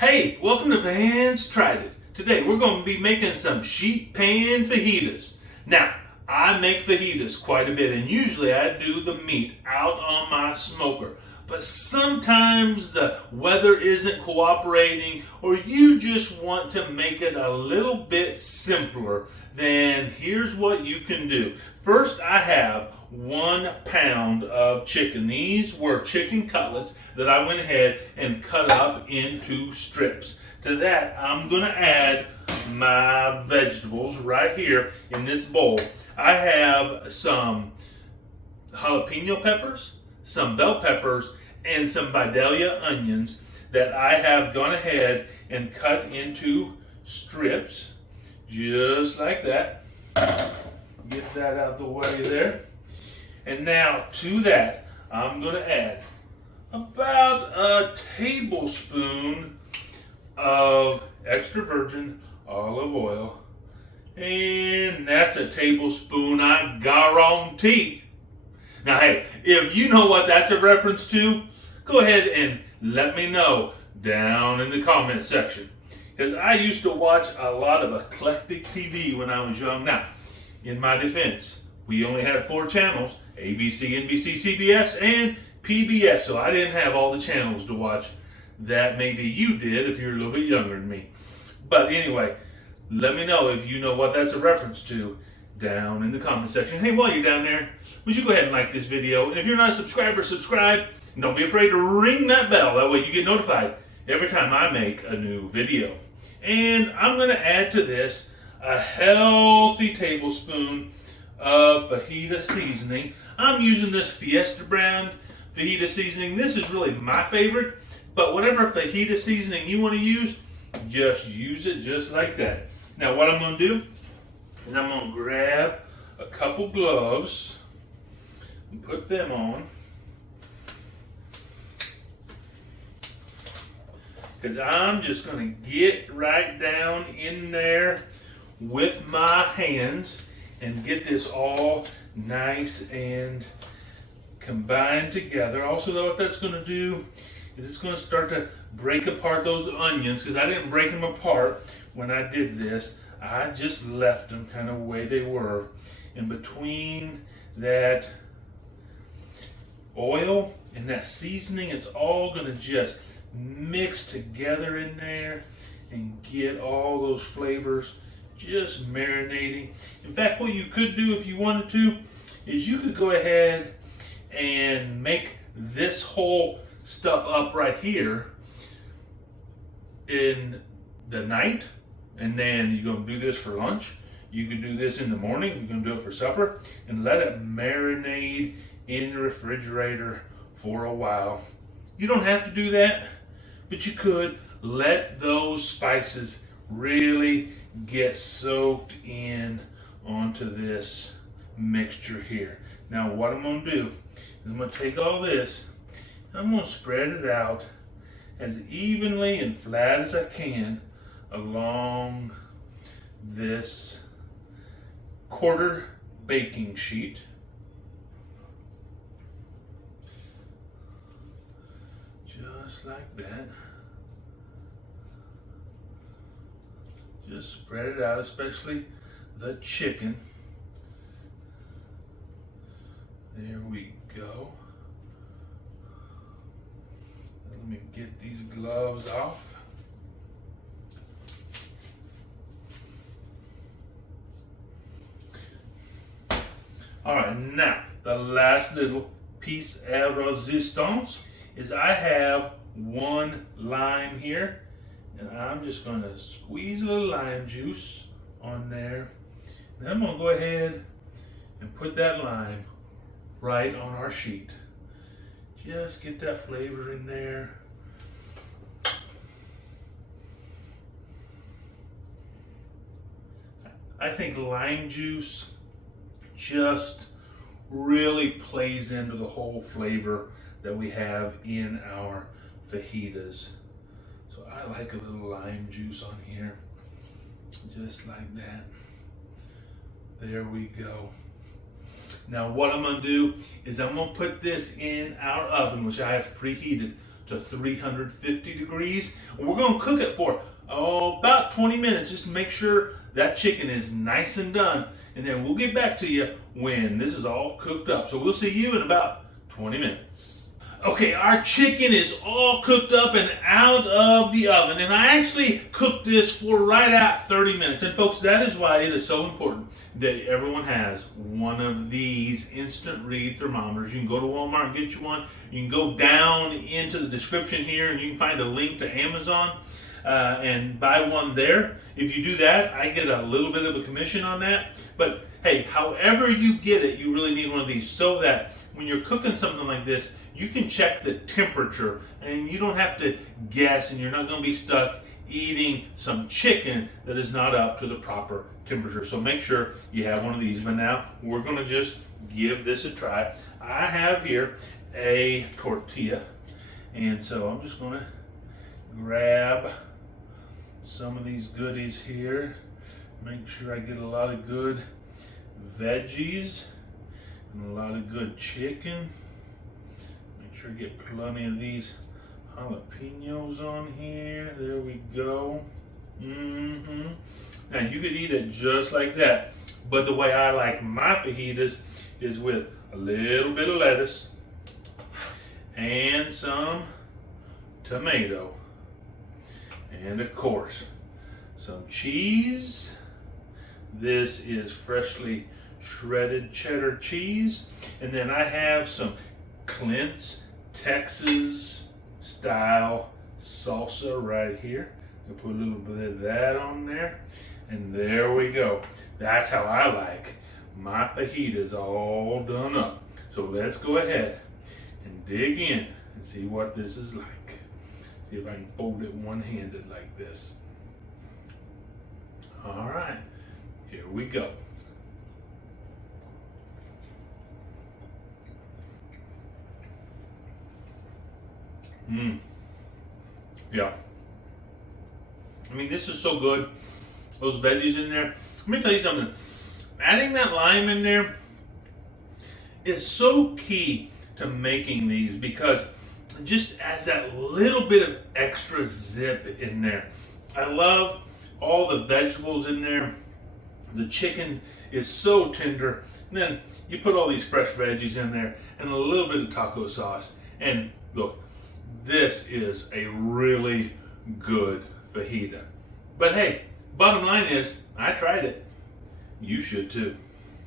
Hey, welcome to Vance Tried It. Today we're going to be making some sheet pan fajitas. Now, I make fajitas quite a bit, and usually I do the meat out on my smoker. But sometimes the weather isn't cooperating, or you just want to make it a little bit simpler. Then here's what you can do. First, I have 1 pound of chicken. These were chicken cutlets that I went ahead and cut up into strips. To that, I'm going to add my vegetables right here in this bowl. I have some jalapeno peppers, some bell peppers, and some Vidalia onions that I have gone ahead and cut into strips, just like that. Get that out the way there. And now to that, I'm going to add about a tablespoon of extra virgin olive oil. And that's a tablespoon, I guarantee. Now, hey, if you know what that's a reference to, go ahead and let me know down in the comment section. Because I used to watch a lot of eclectic TV when I was young. Now, in my defense, we only had 4 channels: ABC, NBC, CBS, and PBS. So I didn't have all the channels to watch that maybe you did if you're a little bit younger than me. But anyway, let me know if you know what that's a reference to down in the comment section. Hey, while you're down there, would you go ahead and like this video? And if you're not a subscriber, subscribe. And don't be afraid to ring that bell. That way you get notified every time I make a new video. And I'm going to add to this a healthy tablespoon of Fajita Seasoning. I'm using this Fiesta brand Fajita Seasoning. This is really my favorite, but whatever Fajita Seasoning you want to use, just use it just like that. Now what I'm going to do is I'm going to grab a couple gloves and put them on, because I'm just going to get right down in there with my hands and get this all nice and combined together. Also, what that's going to do is it's going to start to break apart those onions, because I didn't break them apart when I did this. I just left them kind of the way they were. In between that oil and that seasoning, it's all going to just mix together in there and get all those flavors just marinating. In fact, what you could do if you wanted to is you could go ahead and make this whole stuff up right here in the night, and then you're going to do this for lunch. You can do this in the morning. You're going to do it for supper, and let it marinate in the refrigerator for a while. You don't have to do that, but you could let those spices really get soaked in onto this mixture here. Now what I'm going to do is I'm going to take all this and I'm going to spread it out as evenly and flat as I can along this quarter baking sheet. Just like that. Just spread it out, especially the chicken. There we go. Let me get these gloves off. All right, now the last little piece de resistance is I have 1 lime here. And I'm just going to squeeze a little lime juice on there. And I'm going to go ahead and put that lime right on our sheet. Just get that flavor in there. I think lime juice just really plays into the whole flavor that we have in our fajitas. So I like a little lime juice on here, just like that. There we go. Now what I'm going to do is I'm going to put this in our oven, which I have preheated to 350 degrees. We're going to cook it for about 20 minutes just to make sure that chicken is nice and done. And then we'll get back to you when this is all cooked up. So we'll see you in about 20 minutes. Okay, our chicken is all cooked up and out of the oven. And I actually cooked this for right at 30 minutes. And folks, that is why it is so important that everyone has one of these instant read thermometers. You can go to Walmart and get you one. You can go down into the description here and you can find a link to Amazon and buy one there. If you do that, I get a little bit of a commission on that. But hey, however you get it, you really need one of these so that when you're cooking something like this, you can check the temperature and you don't have to guess, and you're not going to be stuck eating some chicken that is not up to the proper temperature. So make sure you have one of these. But now we're going to just give this a try. I have here a tortilla, and so I'm just going to grab some of these goodies here. Make sure I get a lot of good veggies and a lot of good chicken. Make sure I get plenty of these jalapenos on here. There we go. Now you could eat it just like that, but the way I like my fajitas is with a little bit of lettuce and some tomato, and of course some cheese. This is freshly shredded cheddar cheese, and then I have some Clint's Texas style salsa right here. I'll put a little bit of that on there, and there we go. That's how I like my fajitas all done up. So let's go ahead and dig in and see what this is like. See if I can fold it one-handed like this. All right, here we go. Yeah. I mean, this is so good. Those veggies in there. Let me tell you something. Adding that lime in there is so key to making these, because it just adds that little bit of extra zip in there. I love all the vegetables in there. The chicken is so tender. And then you put all these fresh veggies in there and a little bit of taco sauce. And look, this is a really good fajita. But hey, bottom line is, I tried it. You should too.